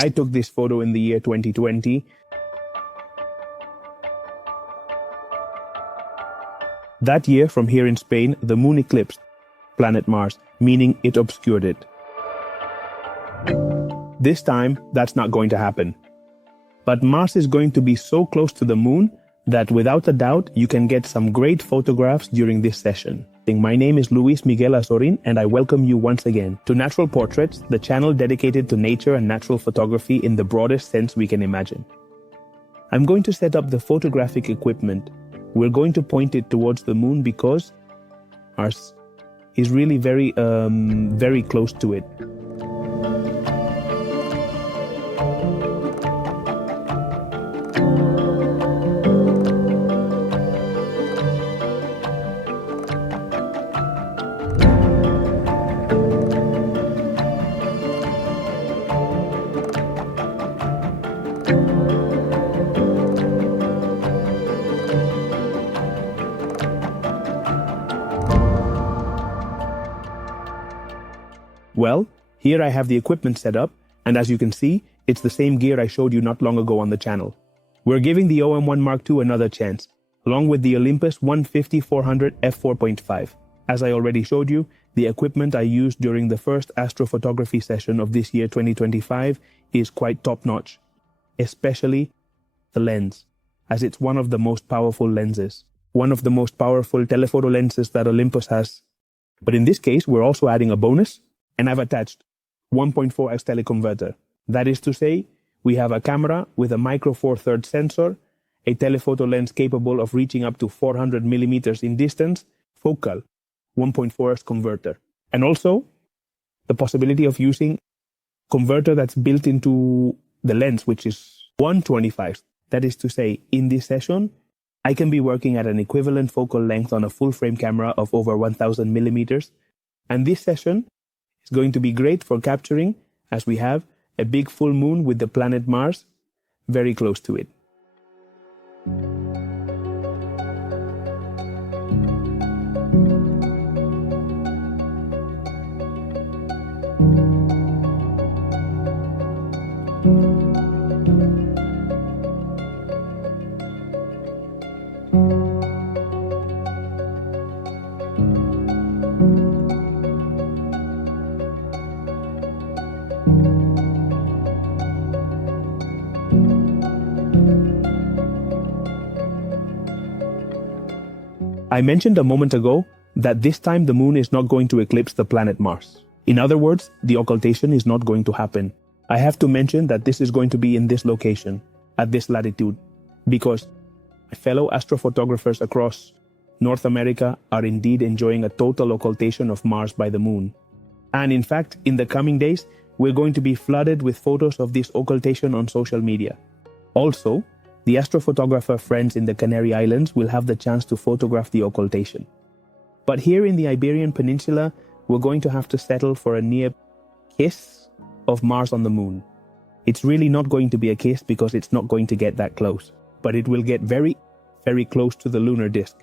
I took this photo in the year 2020. That year, from here in Spain, the moon eclipsed planet Mars, meaning it obscured it. This time, that's not going to happen. But Mars is going to be so close to the moon that without a doubt, you can get some great photographs during this session. My name is Miguel Azorín, and I welcome you once again to Natural Portraits, the channel dedicated to nature and natural photography in the broadest sense we can imagine. I'm going to set up the photographic equipment. We're going to point it towards the moon because Mars is really very close to it. Well, here I have the equipment set up, and as you can see, it's the same gear I showed you not long ago on the channel. We're giving the OM1 Mark II another chance, along with the Olympus 150-400 f4.5. As I already showed you, the equipment I used during the first astrophotography session of this year 2025 is quite top-notch, especially the lens, as it's one of the most powerful lenses, one of the most powerful telephoto lenses that Olympus has. But in this case, we're also adding a bonus, and I've attached 1.4x teleconverter. That is to say, we have a camera with a micro four thirds sensor, a telephoto lens capable of reaching up to 400 millimeters in distance, focal 1.4x converter, and also the possibility of using converter that's built into the lens, which is 1/25. That is to say, in this session, I can be working at an equivalent focal length on a full frame camera of over 1000 millimeters, and this session is going to be great for capturing, as we have a big full moon with the planet Mars very close to it. I mentioned a moment ago that this time the moon is not going to eclipse the planet Mars. In other words, the occultation is not going to happen. I have to mention that this is going to be in this location, at this latitude, because my fellow astrophotographers across North America are indeed enjoying a total occultation of Mars by the moon. And in fact, in the coming days, we're going to be flooded with photos of this occultation on social media. Also, the astrophotographer friends in the Canary Islands will have the chance to photograph the occultation. But here in the Iberian Peninsula, we're going to have to settle for a near kiss of Mars on the moon. It's really not going to be a kiss because it's not going to get that close, but it will get very, very close to the lunar disk.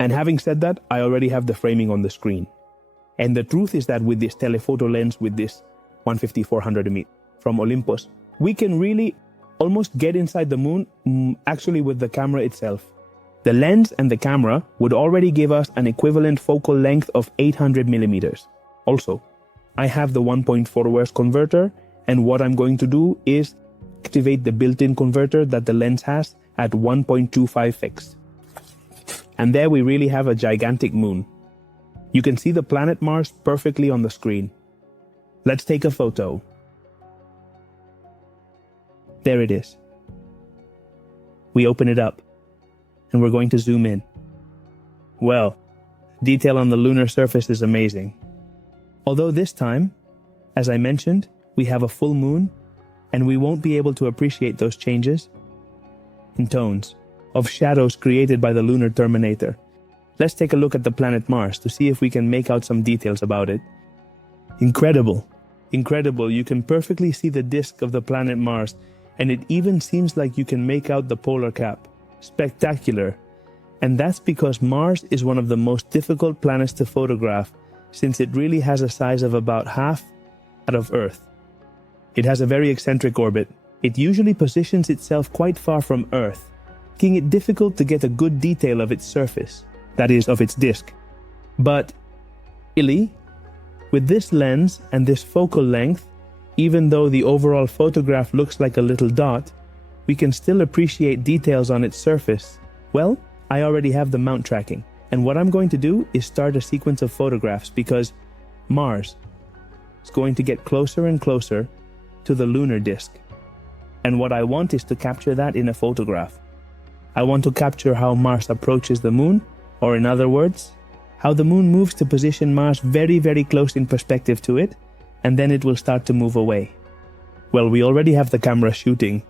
And having said that, I already have the framing on the screen. And the truth is that with this telephoto lens, with this 150-400 mm from Olympus, we can really almost get inside the moon, actually with the camera itself. The lens and the camera would already give us an equivalent focal length of 800 millimeters. Also, I have the 1.4x converter, and what I'm going to do is activate the built-in converter that the lens has at 1.25x. And there we really have a gigantic moon. You can see the planet Mars perfectly on the screen. Let's take a photo. There it is. We open it up, and we're going to zoom in. Well, detail on the lunar surface is amazing. Although this time, as I mentioned, we have a full moon, and we won't be able to appreciate those changes in tones of shadows created by the lunar terminator. Let's take a look at the planet Mars to see if we can make out some details about it. Incredible. Incredible. You can perfectly see the disk of the planet Mars, and it even seems like you can make out the polar cap. Spectacular. And that's because Mars is one of the most difficult planets to photograph, since it really has a size of about half that of Earth. It has a very eccentric orbit. It usually positions itself quite far from Earth, making it difficult to get a good detail of its surface, that is, of its disk. But, with this lens and this focal length, even though the overall photograph looks like a little dot, we can still appreciate details on its surface. Well, I already have the mount tracking, and what I'm going to do is start a sequence of photographs because Mars is going to get closer and closer to the lunar disk. And what I want is to capture that in a photograph. I want to capture how Mars approaches the moon, or in other words, how the moon moves to position Mars very, very close in perspective to it, and then it will start to move away. Well, we already have the camera shooting.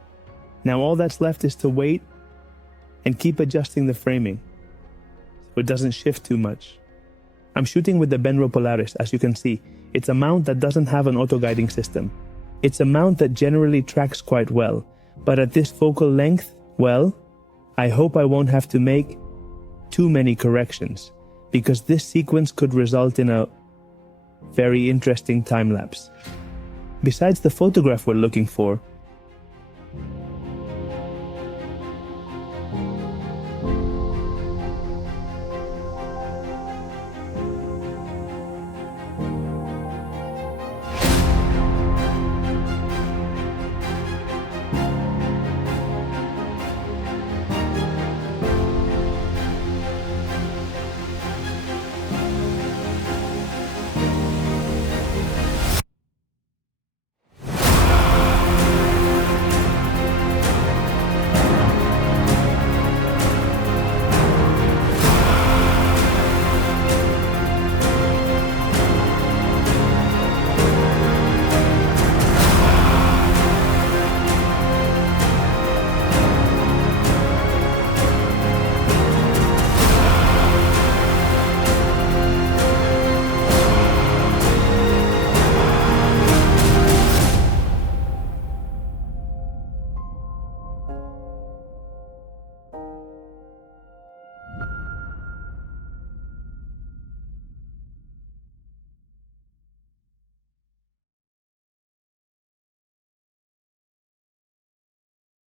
Now all that's left is to wait and keep adjusting the framing so it doesn't shift too much. I'm shooting with the Benro Polaris, as you can see. It's a mount that doesn't have an auto-guiding system. It's a mount that generally tracks quite well, but at this focal length, well, I hope I won't have to make too many corrections, because this sequence could result in a very interesting time-lapse. Besides the photograph we're looking for,